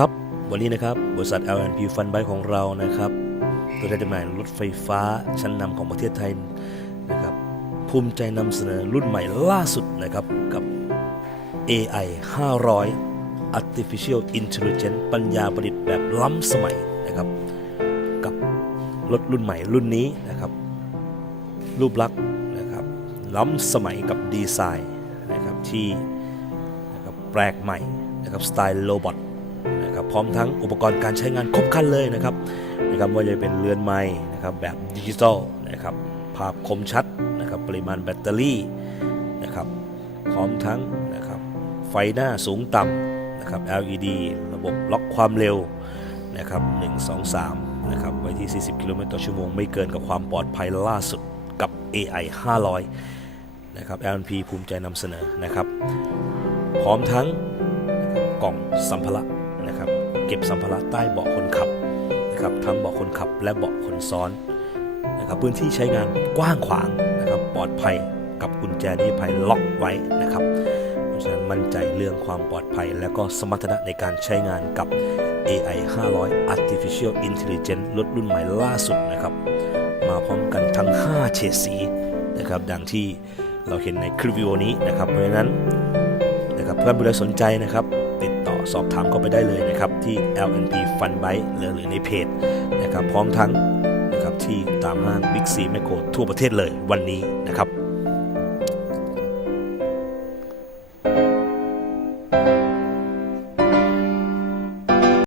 ครับ วันนี้นะครับ บริษัท LNP Fun Bike ของเรานะครับตัวแทนจำหน่ายรถไฟฟ้าชั้นนำของประเทศไทยนะครับภูมิใจนำเสนอรุ่นใหม่ล่าสุดนะครับกับ AI 500 Artificial Intelligence ปัญญาประดิษฐ์แบบล้ำสมัยนะครับ กับรถรุ่นใหม่รุ่นนี้นะครับ รูปลักษณ์นะครับล้ำสมัยกับดีไซน์นะครับที่นะครับแปลกใหม่นะครับสไตล์โรบอท นะครับพร้อมทั้งอุปกรณ์การใช้งานครบครันเลยนะครับนะครับว่าจะเป็นเรือนไม้นะครับแบบดิจิตอลนะครับภาพคมชัดนะครับปริมาณแบตเตอรี่นะครับพร้อมทั้งนะครับไฟหน้าสูงต่ำนะครับ LED ระบบล็อกความเร็วนะครับ1 2 3นะครับไว้ที่ 40 กิโลเมตรต่อชั่วโมง ไม่เกินกับความปลอดภัยล่าสุดกับ AI 500นะครับ LNP ภูมิใจนำเสนอนะครับ พร้อมทั้งกล่องสัมภาระ เก็บสัมภาระใต้เบาะคนขับนะครับทั้งเบาะคนขับและเบาะคนซ้อนนะครับพื้นที่ใช้งานกว้างขวางนะครับปลอดภัยกับกุญแจนิรภัยล็อกไว้นะครับ เพราะฉะนั้นมั่นใจเรื่องความปลอดภัย และก็สมรรถนะในการใช้งานกับ AI 500 Artificial Intelligence รถรุ่นใหม่ล่าสุดนะครับ มาพร้อมกันทั้ง 5 เฉดสีนะครับดังที่เราเห็นในคลิปวิดีโอนี้นะครับเพราะฉะนั้นนะครับเพื่อนผู้ใดสนใจนะครับ สอบถามเข้าไปได้เลยนะครับที่ LNP Fun Bike หรือหรือในเพจนะครับพร้อมทั้งนะครับที่ตามห้าง Big C แมคโครทั่วประเทศเลยวันนี้นะครับ